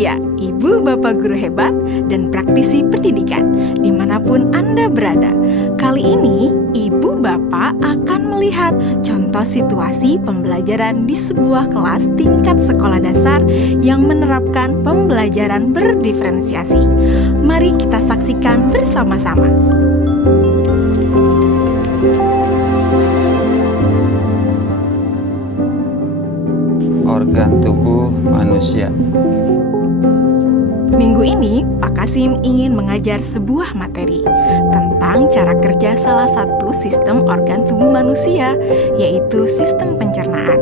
bahagia, ibu bapak guru hebat, dan praktisi pendidikan, dimanapun Anda berada. Kali ini, ibu bapak akan melihat contoh situasi pembelajaran di sebuah kelas tingkat sekolah dasar yang menerapkan pembelajaran berdiferensiasi. Mari kita saksikan bersama-sama. Organ tubuh manusia. Minggu ini, Pak Kasim ingin mengajar sebuah materi tentang cara kerja salah satu sistem organ tubuh manusia, yaitu sistem pencernaan.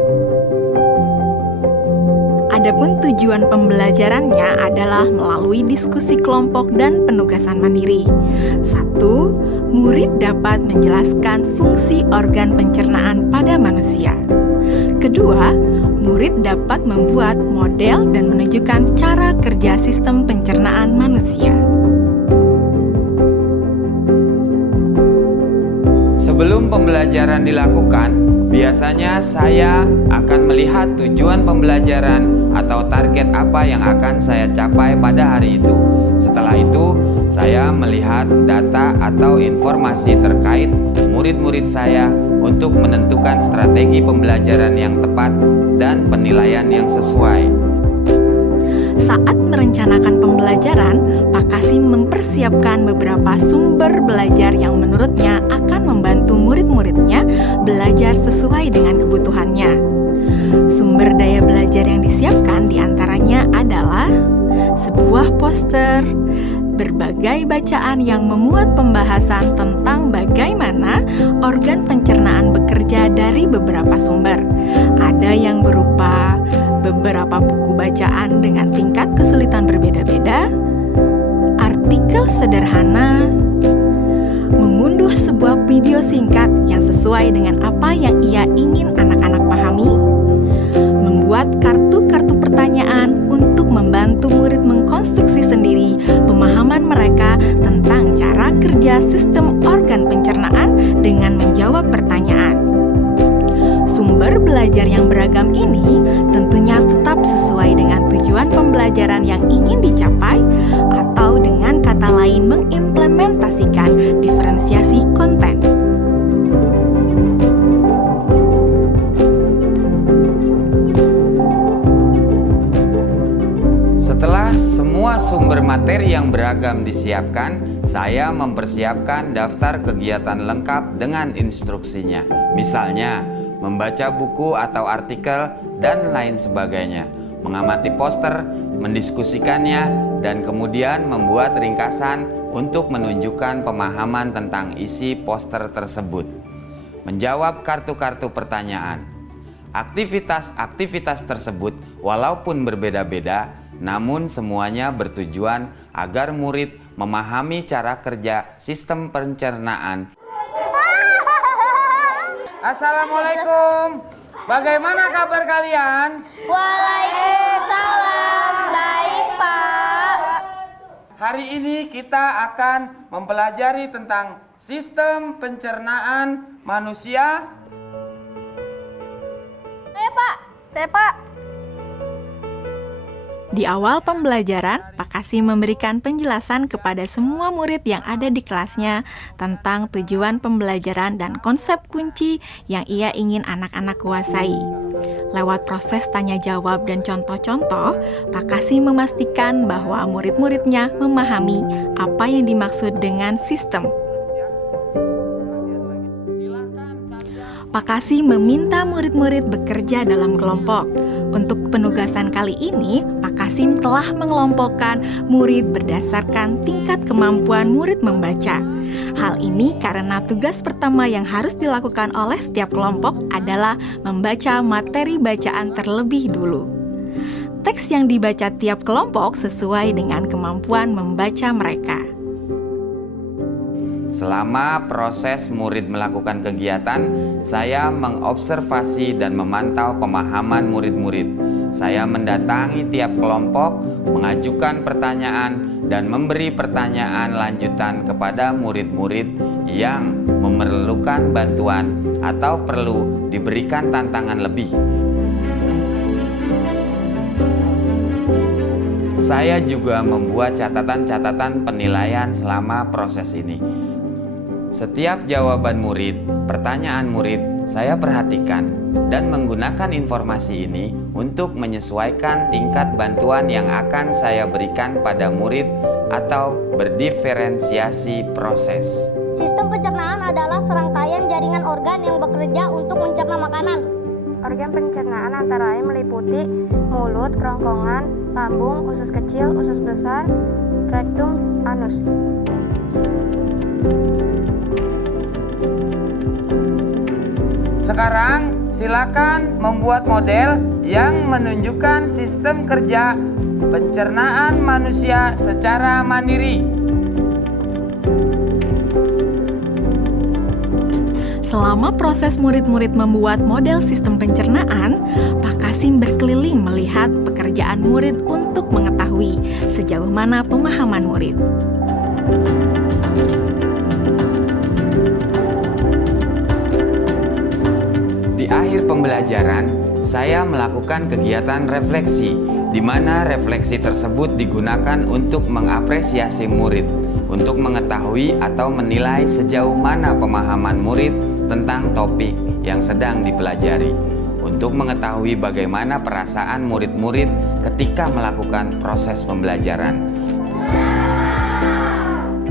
Adapun tujuan pembelajarannya adalah melalui diskusi kelompok dan penugasan mandiri. 1. Murid dapat menjelaskan fungsi organ pencernaan pada manusia. Kedua, murid dapat membuat model dan menunjukkan cara kerja sistem pencernaan manusia. Sebelum pembelajaran dilakukan, biasanya saya akan melihat tujuan pembelajaran atau target apa yang akan saya capai pada hari itu. Setelah itu, saya melihat data atau informasi terkait murid-murid saya untuk menentukan strategi pembelajaran yang tepat dan penilaian yang sesuai. Saat merencanakan pembelajaran, Pak Kasim mempersiapkan beberapa sumber belajar yang menurutnya akan membantu murid-muridnya belajar sesuai dengan kebutuhannya. Sumber daya belajar yang disiapkan diantaranya adalah sebuah poster, berbagai bacaan yang memuat pembahasan tentang bagaimana organ pencernaan bekerja dari beberapa sumber. Ada yang berupa beberapa buku bacaan dengan tingkat kesulitan berbeda-beda, artikel sederhana, mengunduh sebuah video singkat yang sesuai dengan apa yang ia ingin anak-anak pahami, membuat kartu-kartu pertanyaan untuk membantu murid mengkonstruksi sendiri pemahaman mereka tentang cara kerja sistem organ pencernaan dengan menjawab pertanyaan. Sumber belajar yang beragam ini tentunya tetap sesuai dengan tujuan pembelajaran yang ingin dicapai, atau dengan kata lain mengimplementasikan diferensiasi konten. Setelah semua sumber materi yang beragam disiapkan, saya mempersiapkan daftar kegiatan lengkap dengan instruksinya. Misalnya, membaca buku atau artikel, dan lain sebagainya, mengamati poster, mendiskusikannya, dan kemudian membuat ringkasan untuk menunjukkan pemahaman tentang isi poster tersebut. Menjawab kartu-kartu pertanyaan. Aktivitas-aktivitas tersebut walaupun berbeda-beda, namun semuanya bertujuan agar murid memahami cara kerja sistem pencernaan. Assalamualaikum. Bagaimana kabar kalian? Waalaikumsalam. Baik, Pak. Hari ini kita akan mempelajari tentang sistem pencernaan manusia. Saya, Pak. Di awal pembelajaran, Pak Kasim memberikan penjelasan kepada semua murid yang ada di kelasnya tentang tujuan pembelajaran dan konsep kunci yang ia ingin anak-anak kuasai. Lewat proses tanya-jawab dan contoh-contoh, Pak Kasim memastikan bahwa murid-muridnya memahami apa yang dimaksud dengan sistem. Pak Kasim meminta murid-murid bekerja dalam kelompok. Untuk penugasan kali ini, Pak Kasim telah mengelompokkan murid berdasarkan tingkat kemampuan murid membaca. Hal ini karena tugas pertama yang harus dilakukan oleh setiap kelompok adalah membaca materi bacaan terlebih dulu. Teks yang dibaca tiap kelompok sesuai dengan kemampuan membaca mereka. Selama proses murid melakukan kegiatan, saya mengobservasi dan memantau pemahaman murid-murid. Saya mendatangi tiap kelompok, mengajukan pertanyaan, dan memberi pertanyaan lanjutan kepada murid-murid yang memerlukan bantuan atau perlu diberikan tantangan lebih. Saya juga membuat catatan-catatan penilaian selama proses ini. Setiap jawaban murid, pertanyaan murid, saya perhatikan dan menggunakan informasi ini untuk menyesuaikan tingkat bantuan yang akan saya berikan pada murid atau berdiferensiasi proses. Sistem pencernaan adalah serangkaian jaringan organ yang bekerja untuk mencerna makanan. Organ pencernaan antara lain meliputi mulut, kerongkongan, lambung, usus kecil, usus besar, rektum, anus. Sekarang silakan membuat model yang menunjukkan sistem kerja pencernaan manusia secara mandiri. Selama proses murid-murid membuat model sistem pencernaan, Pak Kasim berkeliling melihat pekerjaan murid untuk mengetahui sejauh mana pemahaman murid. Di akhir pembelajaran, saya melakukan kegiatan refleksi, di mana refleksi tersebut digunakan untuk mengapresiasi murid, untuk mengetahui atau menilai sejauh mana pemahaman murid tentang topik yang sedang dipelajari, untuk mengetahui bagaimana perasaan murid-murid ketika melakukan proses pembelajaran.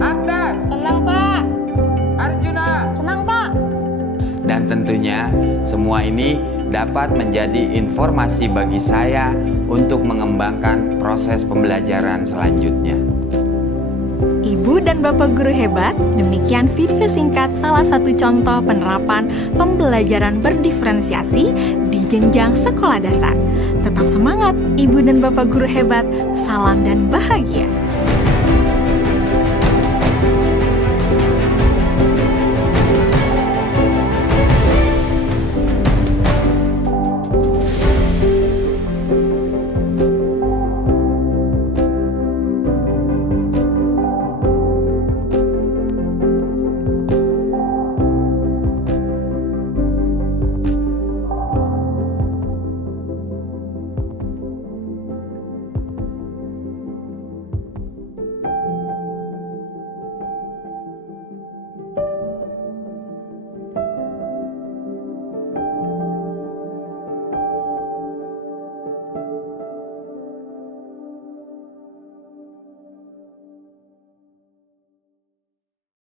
Andas, Senang, Pak. Arjuna, Senang, Pak. dan tentunya semua ini dapat menjadi informasi bagi saya untuk mengembangkan proses pembelajaran selanjutnya. Ibu dan Bapak guru hebat, demikian video singkat salah satu contoh penerapan pembelajaran berdiferensiasi di jenjang sekolah dasar. Tetap semangat, Ibu dan Bapak guru hebat. Salam dan bahagia.